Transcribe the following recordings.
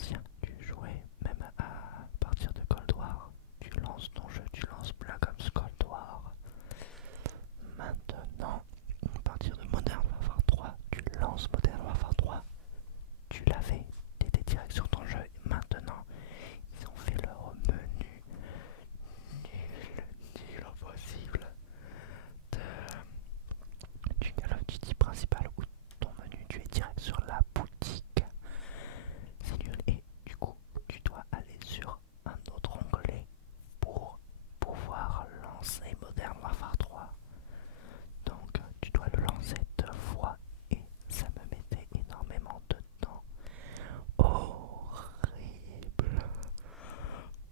l'ancien, tu jouais même à partir de Cold War. Tu lances ton jeu, tu lances Black Ops Cold War. Maintenant, à partir de Modern Warfare 3, tu lances Modern Warfare 3. Tu l'avais, tu étais direct sur ton jeu. Et maintenant, ils ont fait leur menu nul au possible de, du Call of Duty principal où ton menu, tu es direct sur la boutique. C'est nul et du coup, tu dois aller sur un autre onglet pour pouvoir lancer Modern Warfare 3. Donc tu dois le lancer 2 fois et ça me mettait énormément de temps. Horrible.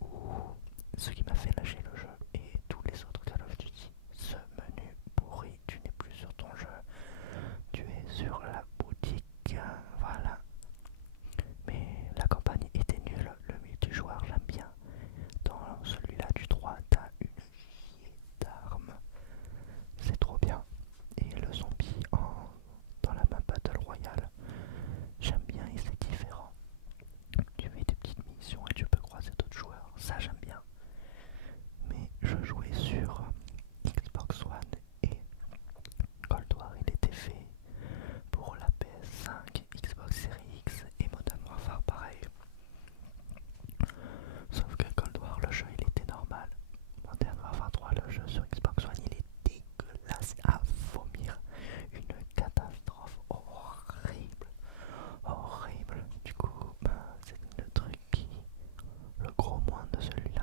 Ouh. Ce qui m'a fait lâcher le jeu et tous les autres Call of Duty. Ce menu pourri, tu n'es plus sur ton jeu, tu es sur la boutique. Voilà. Mais la campagne était nulle, le multijoueur j'aime bien. Dans celui-là du 3, t'as une chier d'armes. C'est trop bien. Et le zombie dans la map Battle Royale, j'aime bien et c'est différent. Tu fais des petites missions et tu peux croiser d'autres joueurs. Ça j'aime bien. Mais je jouais sur Xbox One et Cold War il était fait pour la PS5, Xbox Series X et Modern Warfare pareil. Sauf que Cold War, le jeu il était normal. Modern Warfare 3, le jeu sur Xbox One, il est dégueulasse à vomir. Une catastrophe horrible. Horrible. Du coup, c'est le truc qui. Le gros moins de celui-là,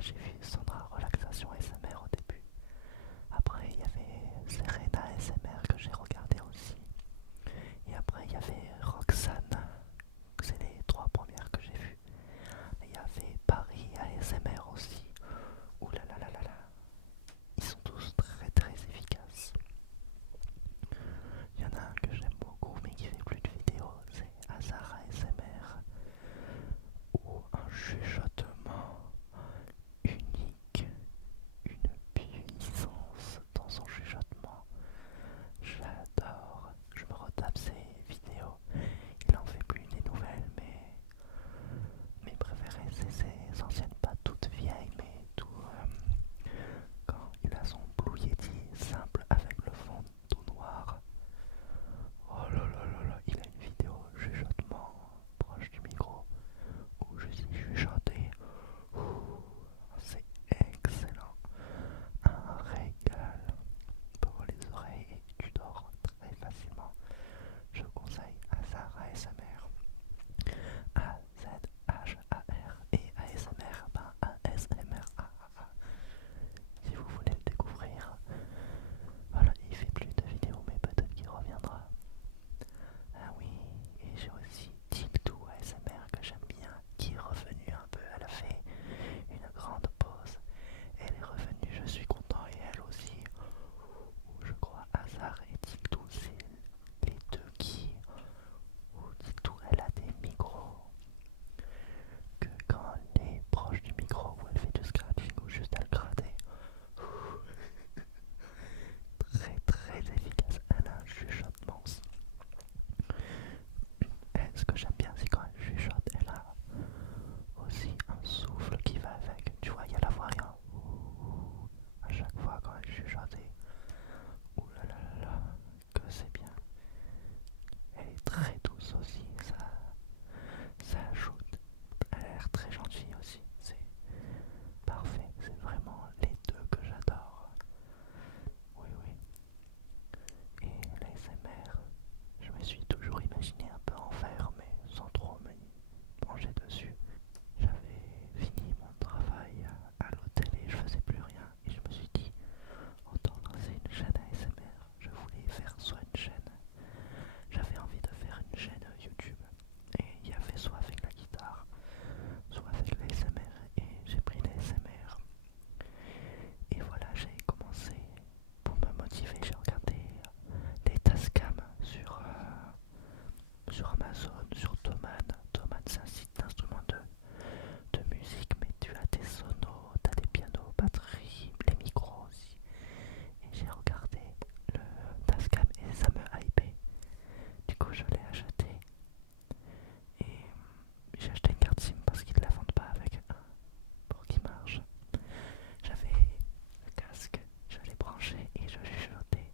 j'ai vu Sandra Relaxation ASMR au début. Après, il y avait Serena ASMR que j'ai regardé aussi. Et après, il y avait Roxane. C'est les trois premières que j'ai vues. Il y avait Paris ASMR aussi. Ouh là là là là là. Ils sont tous très très efficaces. Il y en a un que j'aime beaucoup mais qui fait plus de vidéos, c'est Azar ASMR. Ou un chuchotement unique, une puissance dans son chuchotement. J'adore, je me retape ses vidéos. Il en fait plus des nouvelles, mais mes préférés c'est ses anciennes, pas toutes vieilles, mais tout quand il a son Blue Yeti simple avec le fond tout noir. Oh là là là là, il a une vidéo chuchotement proche du micro où je suis chuchoté. C'est excellent, un régal pour les oreilles et tu dors très facilement. Je conseille Azar ASMR. A-Z-H-A-R et ASMR, ben ASMR. Si vous voulez le découvrir, voilà, il fait plus de vidéos, mais peut-être qu'il reviendra. Ah oui, et j'ai aussi Tiltou ASMR que j'aime bien, qui est revenu un peu. Elle a fait une grande pause. Elle est revenue, je suis content, et elle aussi. Je crois Azar et Tiltou, c'est les deux qui. Ou Tiltou, elle a des micros que quand elle est proche du micro, où elle fait du scratching ou juste à le gratter. Très très efficace, elle a un chuchotement. Ce que j'aime bien, c'est quand elle chuchote, elle a aussi un souffle qui va avec. Tu vois, il y a la voix rien. À chaque fois quand elle chuchote, ouh là là là là, que c'est bien. Elle est très douce aussi, ça ajoute. Elle a l'air très gentille aussi. C'est parfait, c'est vraiment les deux que j'adore. Oui, oui. Et l'ASMR, je me suis toujours imaginé un peu en faire, mais sans trop me pencher dessus. J'avais fini mon travail à l'hôtel et je faisais plus rien. Et je me suis dit, autant lancer une chaîne ASMR. Je voulais faire soit une chaîne, j'avais envie de faire une chaîne YouTube. Et il y avait soit avec la guitare, soit avec l'ASMR. Et j'ai pris l'ASMR. Et voilà, j'ai commencé, pour me motiver, j'ai regardé les Tascam sur Amazon, sur Thomann. Thomann, c'est un site d'instruments de musique, mais tu as des sonos, tu as des pianos, batteries, les micros aussi. Et j'ai regardé le Tascam et ça me hypait. Du coup, je l'ai acheté. Et j'ai acheté une carte SIM parce qu'ils ne la vendent pas avec un pour qu'il marche. J'avais le casque, je l'ai branché et je chuchotais.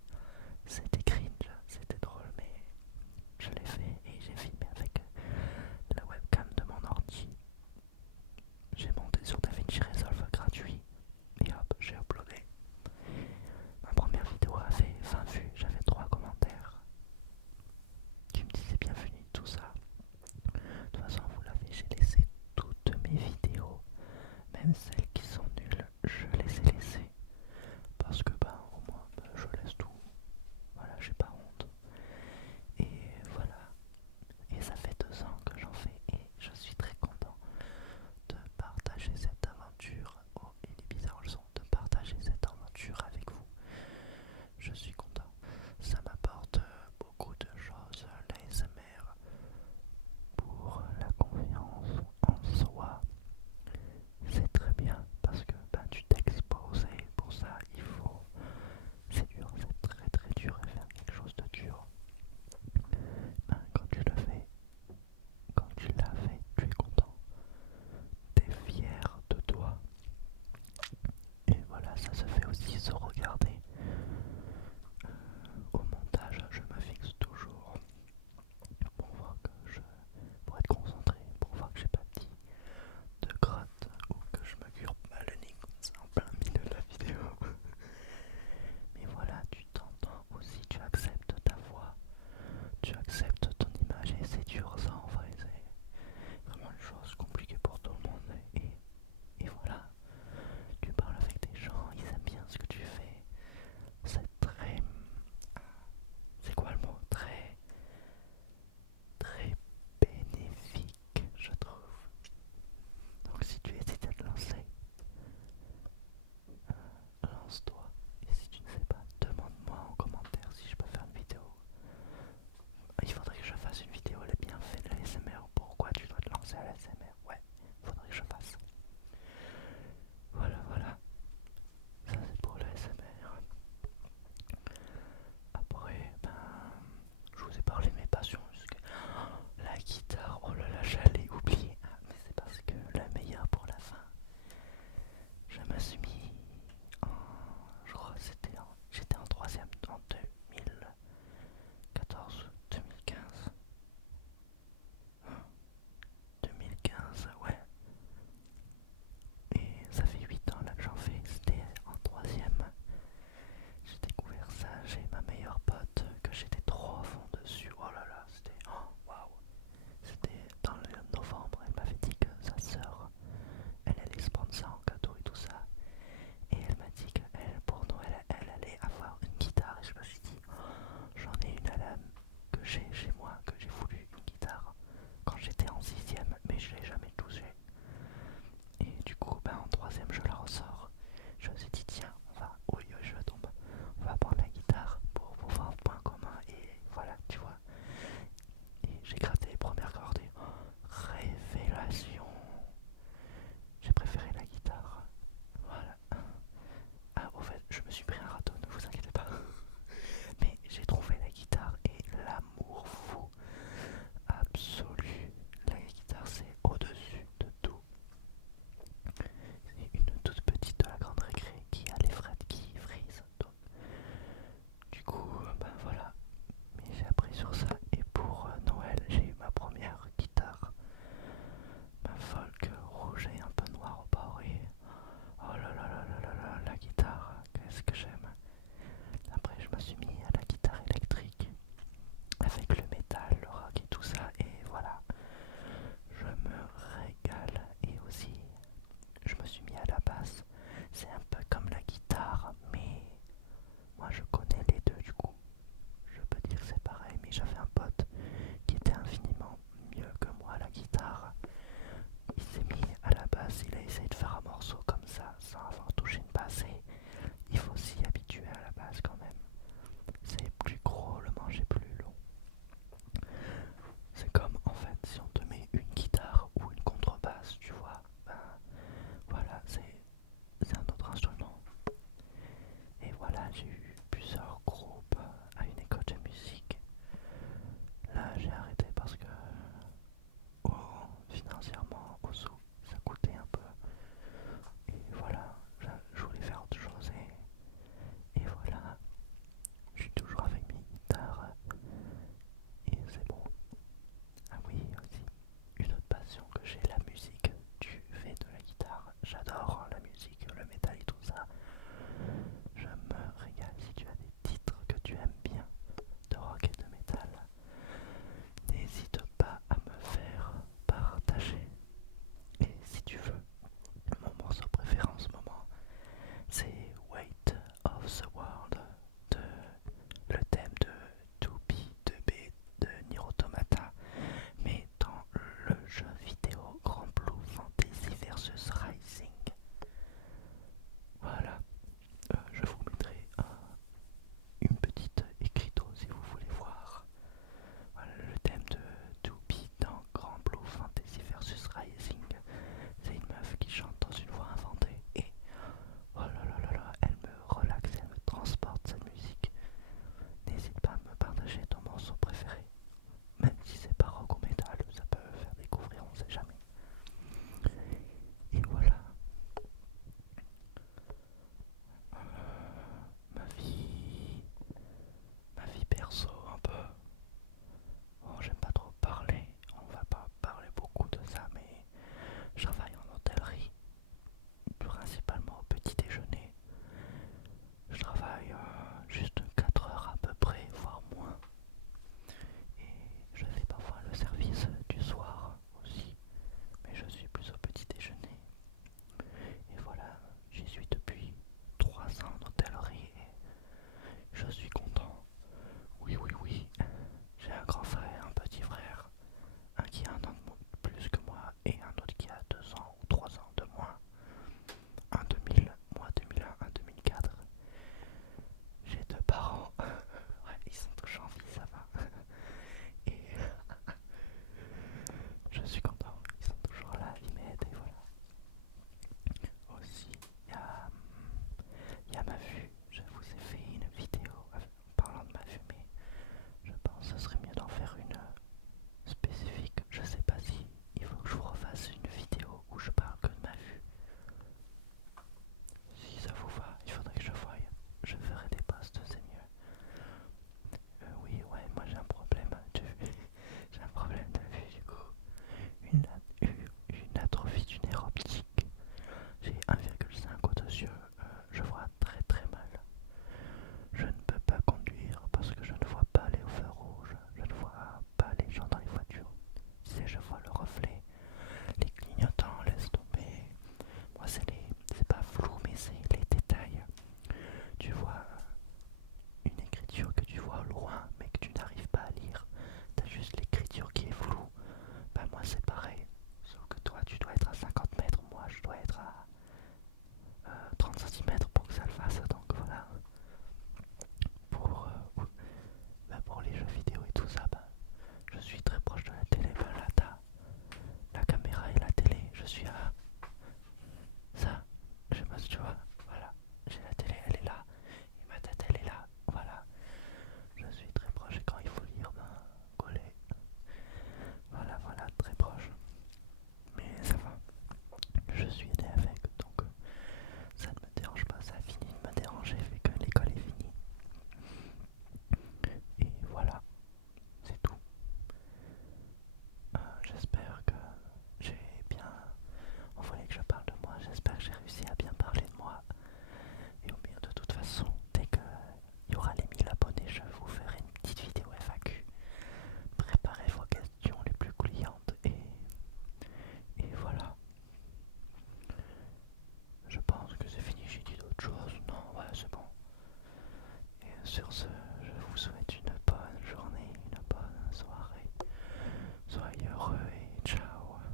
C'était cringe, c'était drôle, mais je l'ai fait et j'ai filmé avec la webcam de mon ordi. J'ai monté sur DaVinci Resolve gratuit et hop, j'ai uploadé. Ma première vidéo a fait 20 vues, j'avais 3 commentaires qui me disaient bienvenue, tout ça. De toute façon, vous l'avez, j'ai laissé toutes mes vidéos, même celles